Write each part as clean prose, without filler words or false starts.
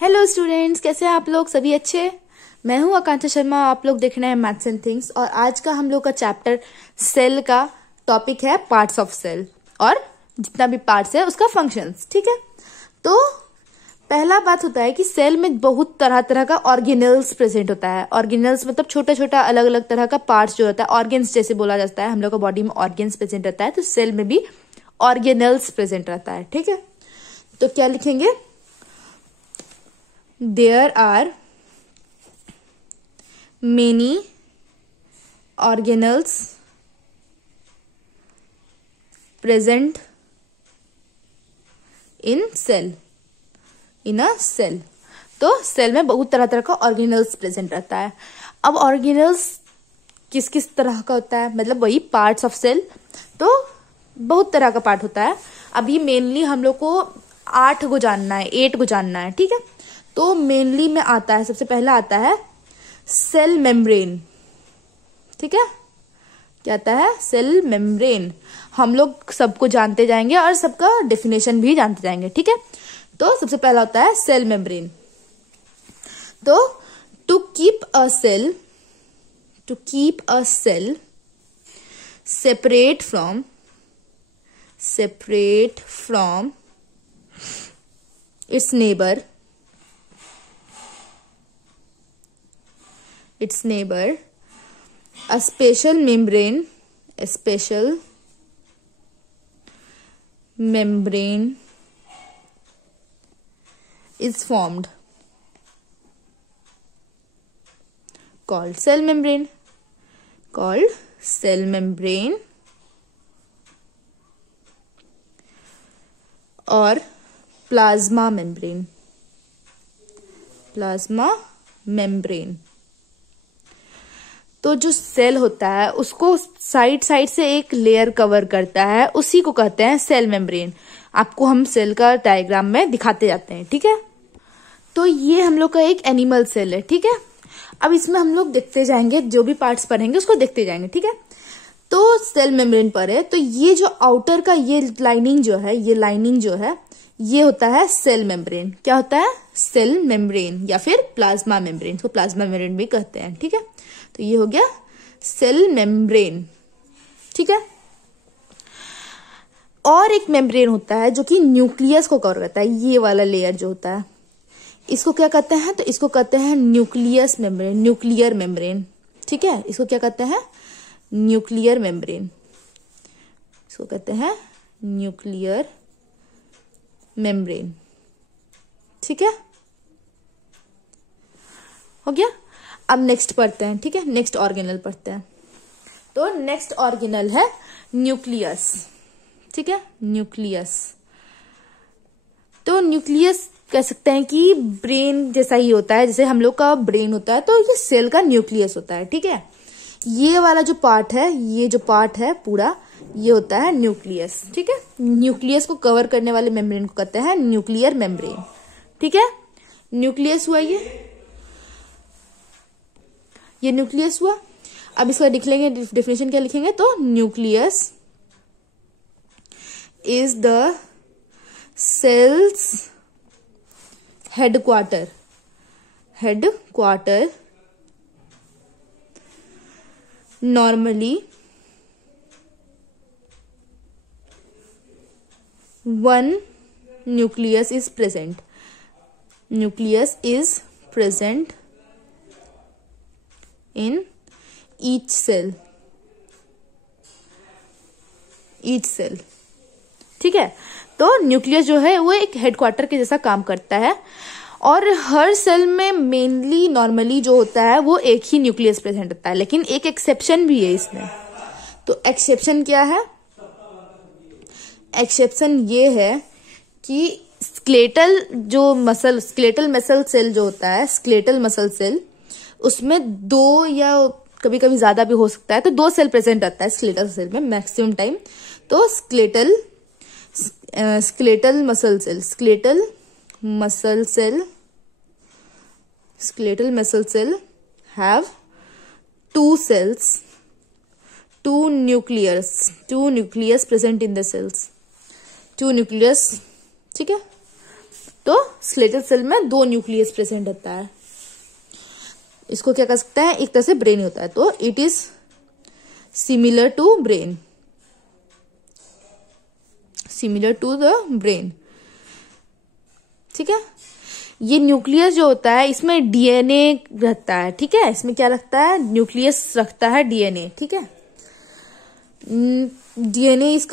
Hello students, कैसे हैं आप लोग? सभी अच्छे? मैं हूं आकांक्षा शर्मा, आप लोग देख रहे हैं मैथ्स एंड थिंग्स। और आज का हम लोग का चैप्टर सेल का टॉपिक है पार्ट्स ऑफ सेल, और जितना भी पार्ट्स है उसका फंक्शंस। ठीक है, तो पहला बात होता है कि सेल में बहुत तरह तरह का ऑर्गेनेल्स प्रेजेंट होता है। ऑर्गेनेल्स मतलब छोटा छोटा अलग अलग तरह का पार्ट्स जो होता है, ऑर्गेन्स जैसे बोला जाता है। हम लोग का बॉडी में ऑर्गेन्स प्रेजेंट रहता है, तो सेल में भी ऑर्गेनेल्स प्रेजेंट रहता है। ठीक है, तो क्या लिखेंगे? There are many organelles present in cell. In a cell. तो सेल में बहुत तरह तरह का ऑर्गेनल्स प्रेजेंट रहता है। अब ऑर्गेनल्स किस किस तरह का होता है, मतलब वही पार्ट्स ऑफ सेल, तो बहुत तरह का पार्ट होता है। अभी मेनली हम लोग को 8 को जानना है, 8 को जानना है। ठीक है, तो मेनली में आता है, सबसे पहला आता है सेल मेम्ब्रेन। ठीक है, क्या आता है? Cell membrane. हम लोग सबको जानते जाएंगे और सबका डेफिनेशन भी जानते जाएंगे। ठीक है, तो सबसे पहला होता है सेल मेम्ब्रेन। तो to keep a cell separate from its neighbor, a special membrane is formed called cell membrane or plasma membrane। तो जो सेल होता है उसको साइड से एक लेयर कवर करता है, उसी को कहते हैं सेल मेम्ब्रेन। आपको हम सेल का डायग्राम में दिखाते जाते हैं। ठीक है, तो ये हम लोग का एक एनिमल सेल है। ठीक है, अब इसमें हम लोग देखते जाएंगे, जो भी पार्ट्स पढ़ेंगे उसको देखते जाएंगे। ठीक है, तो सेल मेम्ब्रेन पर है, तो ये जो आउटर का ये लाइनिंग जो है ये होता है सेल मेम्ब्रेन। क्या होता है? सेल मेम्ब्रेन या फिर प्लाज्मा मेम्ब्रेन, इसको प्लाज्मा मेम्ब्रेन भी कहते हैं। ठीक है, तो ये हो गया सेल मेम्ब्रेन। ठीक है, और एक मेम्ब्रेन होता है जो कि न्यूक्लियस को कवर करता है। ये वाला लेयर जो होता है इसको क्या कहते हैं? तो इसको कहते हैं न्यूक्लियर मेम्ब्रेन। ठीक है, इसको क्या कहते हैं? Nuclear membrane. इसको कहते हैं न्यूक्लियर मेम्ब्रेन। ठीक है, हो गया। अब नेक्स्ट पढ़ते हैं। ठीक है, नेक्स्ट ऑर्गेनल पढ़ते हैं। तो नेक्स्ट ऑर्गेनल है न्यूक्लियस। ठीक है, न्यूक्लियस। तो न्यूक्लियस कह सकते हैं कि ब्रेन जैसा ही होता है, जैसे हम लोग का ब्रेन होता है, तो ये सेल का न्यूक्लियस होता है। ठीक है, ये वाला जो पार्ट है पूरा, ये होता है न्यूक्लियस। ठीक है, न्यूक्लियस को कवर करने वाले मेम्ब्रेन को कहते हैं न्यूक्लियर मेम्ब्रेन। ठीक है, न्यूक्लियस हुआ ये न्यूक्लियस हुआ। अब इसका लिख लेंगे, डेफिनेशन क्या लिखेंगे? तो nucleus is the cell's headquarters normally one nucleus is present in each cell। ठीक है, तो न्यूक्लियस जो है वो एक हेडक्वार्टर के जैसा काम करता है, और हर सेल में मेनली नॉर्मली जो होता है वो एक ही न्यूक्लियस प्रेजेंट होता है, लेकिन एक एक्सेप्शन भी है इसमें। तो एक्सेप्शन क्या है? एक्सेप्शन ये है कि स्केलेटल मसल सेल जो होता है, स्केलेटल मसल सेल, उसमें 2 या कभी कभी ज्यादा भी हो सकता है, तो 2 सेल प्रेजेंट रहता है स्केलेटल सेल में मैक्सिमम टाइम। तो skeletal muscle cell have 2 cells, 2 nucleus present in the cells। 2 nucleus, ठीक है। तो स्केलेटल सेल में 2 न्यूक्लियस प्रेजेंट होता है। इसको क्या कर सकता है, एक तरह से ब्रेन होता है, तो it is similar to brain, similar to the brain, ठीक है। ये न्यूक्लियस जो होता है इसमें डीएनए रहता है, ठीक है। इसमें क्या रखता है, न्यूक्लियस रखता है डीएनए, ठीक है। DNA is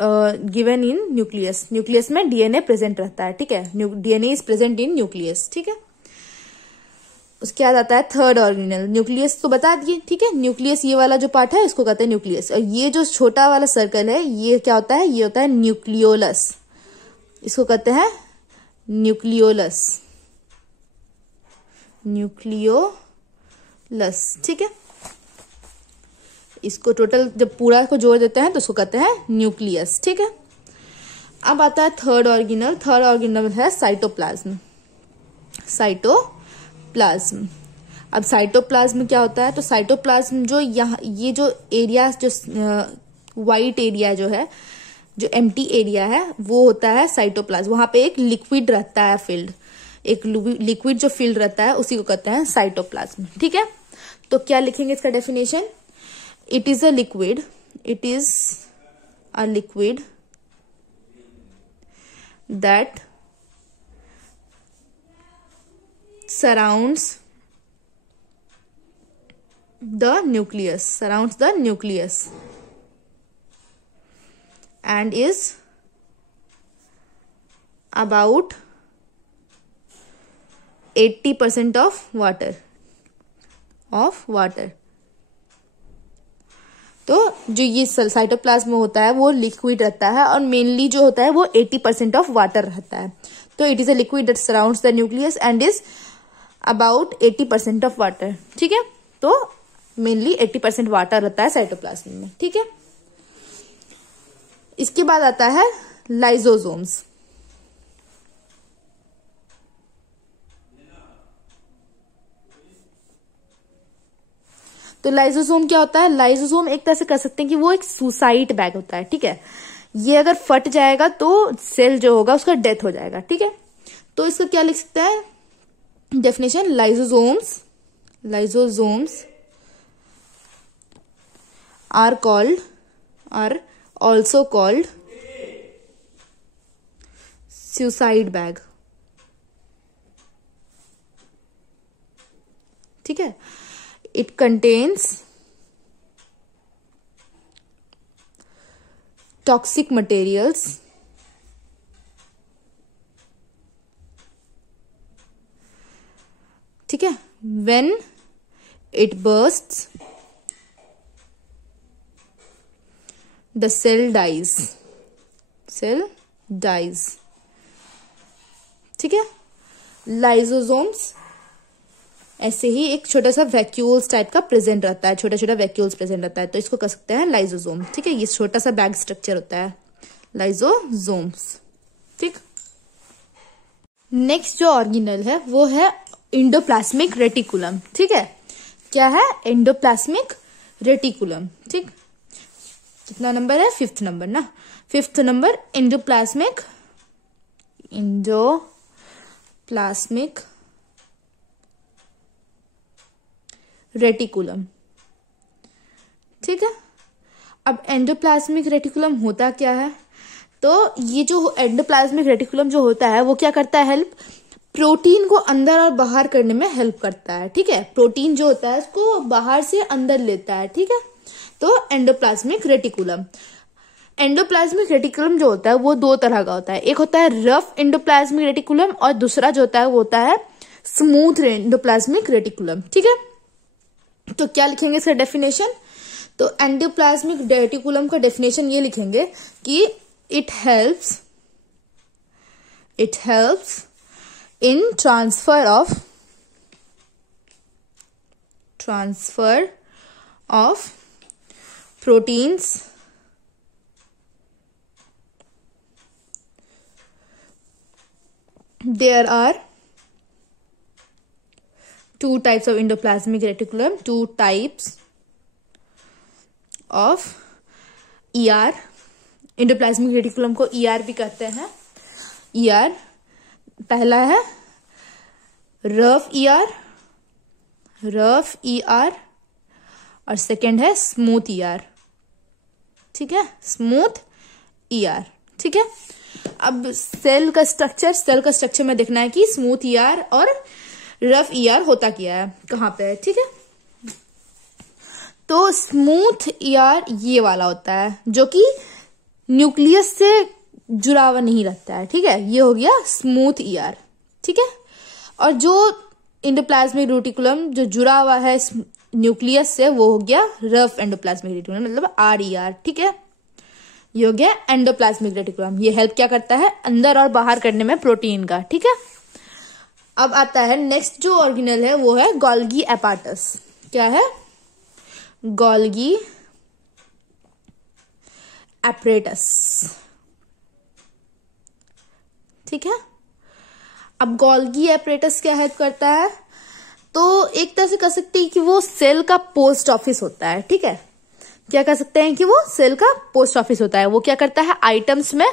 given in nucleus, nucleus में डीएनए प्रेजेंट रहता है, ठीक है। DNA is present in nucleus, ठीक है। उसके बाद आता है थर्ड ऑर्गेनल। न्यूक्लियस तो बता दिए, ठीक है। न्यूक्लियस ये वाला जो पार्ट है इसको कहते हैं न्यूक्लियस, और ये जो छोटा वाला सर्कल है ये क्या होता है, ये होता है न्यूक्लियोलस, इसको कहते हैं न्यूक्लियोलस, न्यूक्लियोलस, ठीक है। इसको टोटल जब पूरा को जोड़ देते हैं तो उसको कहते हैं न्यूक्लियस, ठीक है। अब आता है थर्ड ऑर्गेनल। थर्ड ऑर्गेनल है साइटोप्लाज्म, साइटोप्लाज्म। अब साइटोप्लाज्म क्या होता है, तो साइटोप्लाज्म जो यहाँ ये जो एरिया जो वाइट एरिया जो है, जो एम्प्टी एरिया है वो होता है साइटोप्लाज्म। वहां पे एक लिक्विड रहता है फील्ड, एक लिक्विड जो फील्ड रहता है उसी को कहते हैं साइटोप्लाज्म, ठीक है। तो क्या लिखेंगे इसका definition, it is a liquid, it is a liquid that surrounds the nucleus, and is about 80% of water, तो जो ये साइटोप्लाज्म होता है वो लिक्विड रहता है और मेनली जो होता है वो 80% ऑफ वाटर रहता है। तो it is a liquid that surrounds the nucleus and is about 80% of water, ठीक है। तो मेनली 80% वाटर रहता है साइटोप्लाज्म में, ठीक है। इसके बाद आता है लाइजोसोम्स। तो लाइजोसोम क्या होता है, लाइजोसोम एक तरह से कर सकते हैं कि वो एक सुसाइड बैग होता है, ठीक है। ये अगर फट जाएगा तो सेल जो होगा उसका डेथ हो जाएगा, ठीक है। तो इसका क्या लिख सकते हैं definition, lysosomes are also called suicide bag, ठीक है। इट कंटेन्स टॉक्सिक मटेरियल्स, ठीक है। When it bursts the cell dies, ठीक है। लाइजोसोम्स ऐसे ही एक छोटा सा वैक्यूल्स टाइप का प्रेजेंट रहता है, छोटा छोटा वैक्यूल्स प्रेजेंट रहता है, तो इसको कह सकते हैं लाइजोसोम, ठीक है। ये छोटा सा बैग स्ट्रक्चर होता है लाइजोसोम्स, ठीक। नेक्स्ट जो ऑर्गेनल है वो है एंडोप्लाज्मिक रेटिकुलम, ठीक है। क्या है, एंडोप्लाज्मिक रेटिकुलम, ठीक। कितना नंबर है, 5th नंबर ना, 5th नंबर एंडोप्लाज्मिक रेटिकुलम, ठीक है। अब एंडोप्लाज्मिक रेटिकुलम होता क्या है, तो ये जो एंडोप्लाज्मिक रेटिकुलम जो होता है वो क्या करता है, हेल्प प्रोटीन को अंदर और बाहर करने में हेल्प करता है, ठीक है। प्रोटीन जो होता है उसको बाहर से अंदर लेता है, ठीक है। तो एंडोप्लाज्मिक रेटिकुलम जो होता है वो 2 तरह का होता है, एक होता है रफ एंडोप्लाज्मिक रेटिकुलम और दूसरा जो होता है वो होता है स्मूथ एंडोप्लाज्मिक रेटिकुलम, ठीक है। तो क्या लिखेंगे इसका डेफिनेशन, तो एंडोप्लाज्मिक रेटिकुलम का डेफिनेशन ये लिखेंगे कि it helps in transfer of proteins there are 2 types of endoplasmic reticulum, 2 types of ER endoplasmic reticulum को ईआर भी कहते हैं। ईआर पहला है रफ ईआर, रफ ईआर, और सेकंड है स्मूथ ईआर। ठीक है, स्मूथ ईआर। ठीक है, अब सेल का स्ट्रक्चर में देखना है कि स्मूथ ईआर और रफ ईआर होता क्या है, कहाँ पे है। ठीक है, तो स्मूथ ईआर ये वाला होता है जो कि न्यूक्लियस से जुड़ा हुआ नहीं रहता है। ठीक है, ये हो गया स्मूथ ईआर। ठीक है, और जो एंडोप्लाज्मिक रेटिकुलम जो जुड़ा हुआ है न्यूक्लियस से, वो हो गया रफ एंडोप्लाज्मिक रेटिकुलम, मतलब आरईआर। ठीक है, ये हो गया एंडोप्लाज्मिक रेटिकुलम। ये हेल्प क्या करता है, अंदर और बाहर करने में प्रोटीन का। ठीक है, अब आता है नेक्स्ट जो ऑर्गेनल है वो है गोल्गी एपार्टस। क्या है, गोल्गी एपरेटस। ठीक है, अब गोल्गी एपरेटस क्या हेल्प करता है, तो एक तरह से कह सकते हैं कि वो सेल का पोस्ट ऑफिस होता है। ठीक है, क्या कह सकते हैं कि वो सेल का पोस्ट ऑफिस होता है। वो क्या करता है, आइटम्स में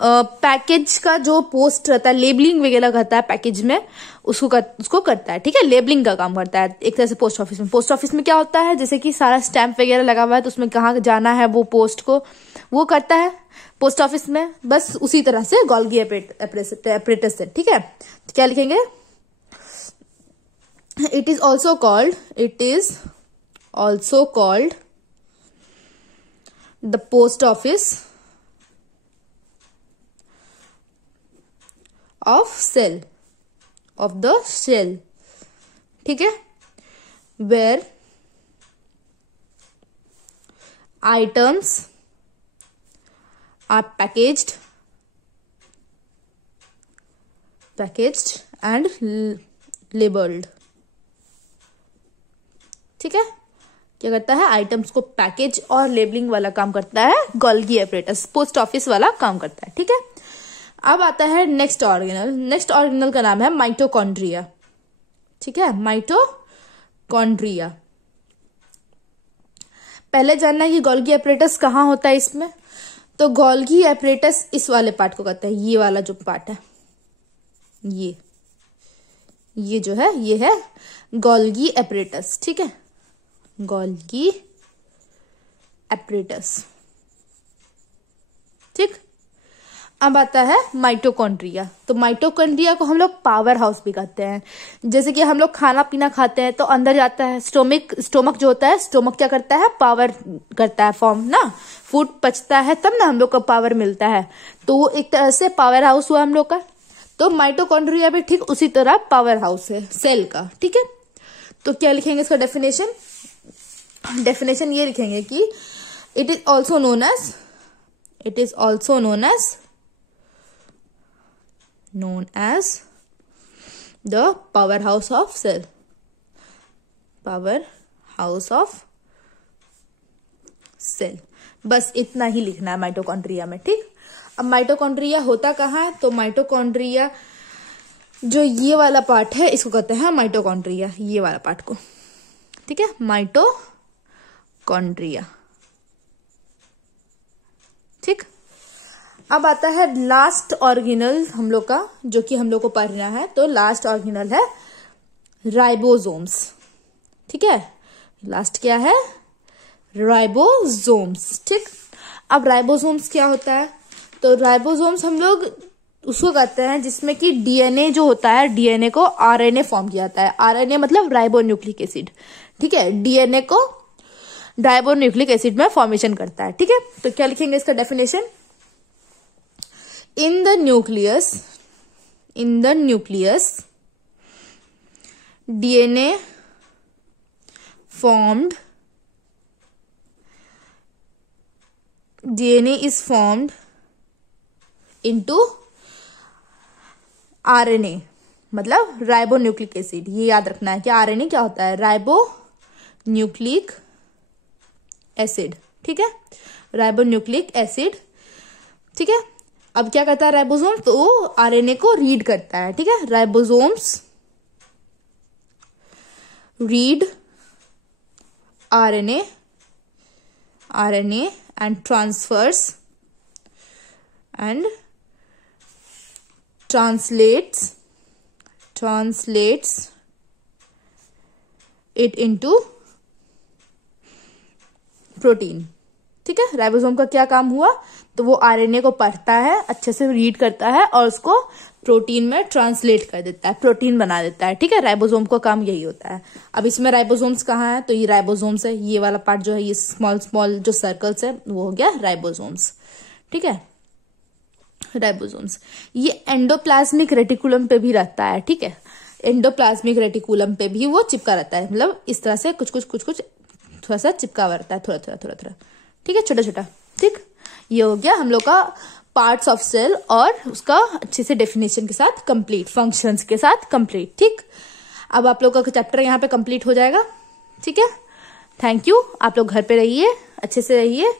पैकेज का जो पोस्ट रहता है, लेबलिंग वगैरह करता है पैकेज में, उसको करता है। ठीक है, लेबलिंग का काम करता है एक तरह से पोस्ट ऑफिस में। पोस्ट ऑफिस में क्या होता है, जैसे कि सारा स्टैंप वगैरह लगा हुआ है तो उसमें कहाँ जाना है वो पोस्ट को, वो करता है पोस्ट ऑफिस में। बस उसी तरह से गोल्गी एपरेटस है। ठीक है, तो क्या लिखेंगे, it is also called the post office of the cell। ठीक है, where items are packaged and labeled। ठीक है, क्या करता है, आइटम्स को पैकेज और लेबलिंग वाला काम करता है गोल्गी एपरेटस, पोस्ट ऑफिस वाला काम करता है। ठीक है, अब आता है नेक्स्ट ऑर्गेनल का नाम है माइटोकॉन्ड्रिया। ठीक है, माइटोकॉन्ड्रिया। पहले जानना है कि गोल्गी एपरेटस कहाँ होता है इसमें, तो गोल्गी एपरेटस इस वाले पार्ट को कहते हैं, ये वाला जो पार्ट है, ये जो है, ये है गोल्गी एपरेटस। ठीक है, गोल्गी एपरेटस। ठीक, अब आता है माइटोकॉन्ड्रिया। तो माइटोकॉन्ड्रिया को हम लोग पावर हाउस भी कहते हैं। जैसे कि हम लोग खाना पीना खाते हैं तो अंदर जाता है स्टोमक जो होता है, स्टोमक क्या करता है, पावर करता है फॉर्म ना, फूड पचता है तब ना हम लोग को पावर मिलता है। तो वो एक तरह से पावर हाउस हुआ हम लोग का। तो माइटोकॉन्ड्रिया भी ठीक उसी तरह पावर हाउस है सेल का। ठीक है, तो क्या लिखेंगे इसका डेफिनेशन ये लिखेंगे कि it is also known as the powerhouse of cell। बस इतना ही लिखना है माइटोकॉन्ड्रिया में। ठीक, अब माइटोकॉन्ड्रिया होता कहाँ है, तो माइटोकॉन्ड्रिया जो ये वाला पार्ट है इसको कहते हैं माइटोकॉन्ड्रिया, ये वाला पार्ट को। ठीक है, माइटोकॉन्ड्रिया। ठीक, अब आता है लास्ट ऑर्गेनल हम लोग का, जो कि हम लोग को पढ़ना है। तो लास्ट ऑर्गेनल है राइबोसोम्स। ठीक है, लास्ट क्या है, राइबोसोम्स। ठीक, अब राइबोसोम्स क्या होता है, तो राइबोसोम्स हम लोग उसको कहते हैं जिसमें कि डीएनए जो होता है, डीएनए को आरएनए फॉर्म किया जाता है। आरएनए मतलब राइबोन्यूक्लिक एसिड। ठीक है, डीएनए को राइबोन्यूक्लिक एसिड में फॉर्मेशन करता है। ठीक है, तो क्या लिखेंगे इसका definition, in the nucleus DNA is formed into RNA, मतलब राइबोन्यूक्लिक एसिड। ये याद रखना है कि आरएनए क्या होता है, राइबोन्यूक्लिक एसिड। ठीक है, राइबोन्यूक्लिक एसिड। ठीक है, अब क्या करता है राइबोसोम, तो आरएनए को रीड करता है। ठीक है, ribosomes read RNA and transverse and translates it into protein. ठीक है, राइबोसोम का क्या काम हुआ, तो वो आरएनए को पढ़ता है, अच्छे से रीड करता है और उसको प्रोटीन में ट्रांसलेट कर देता है, प्रोटीन बना देता है। ठीक है, राइबोसोम का काम यही होता है। अब इसमें राइबोसोम्स कहाँ है, तो ये राइबोसोम्स है, ये वाला पार्ट जो है, ये स्मॉल स्मॉल जो सर्कल्स है वो हो गया राइबोसोम्स। ठीक है, राइबोसोम्स ये एंडोप्लाज्मिक रेटिकुलम पे भी रहता है। ठीक है, एंडोप्लाज्मिक रेटिकुलम पे भी वो चिपका रहता है, मतलब इस तरह से कुछ थोड़ा सा चिपका रहता है, थोड़ा। ठीक है, छोटा छोटा। ठीक, ये हो गया हम लोग का पार्ट्स ऑफ सेल और उसका अच्छे से डेफिनेशन के साथ कंप्लीट, फंक्शंस के साथ कंप्लीट। ठीक, अब आप लोग का चैप्टर यहाँ पे कंप्लीट हो जाएगा। ठीक है, थैंक यू। आप लोग घर पे रहिए, अच्छे से रहिए।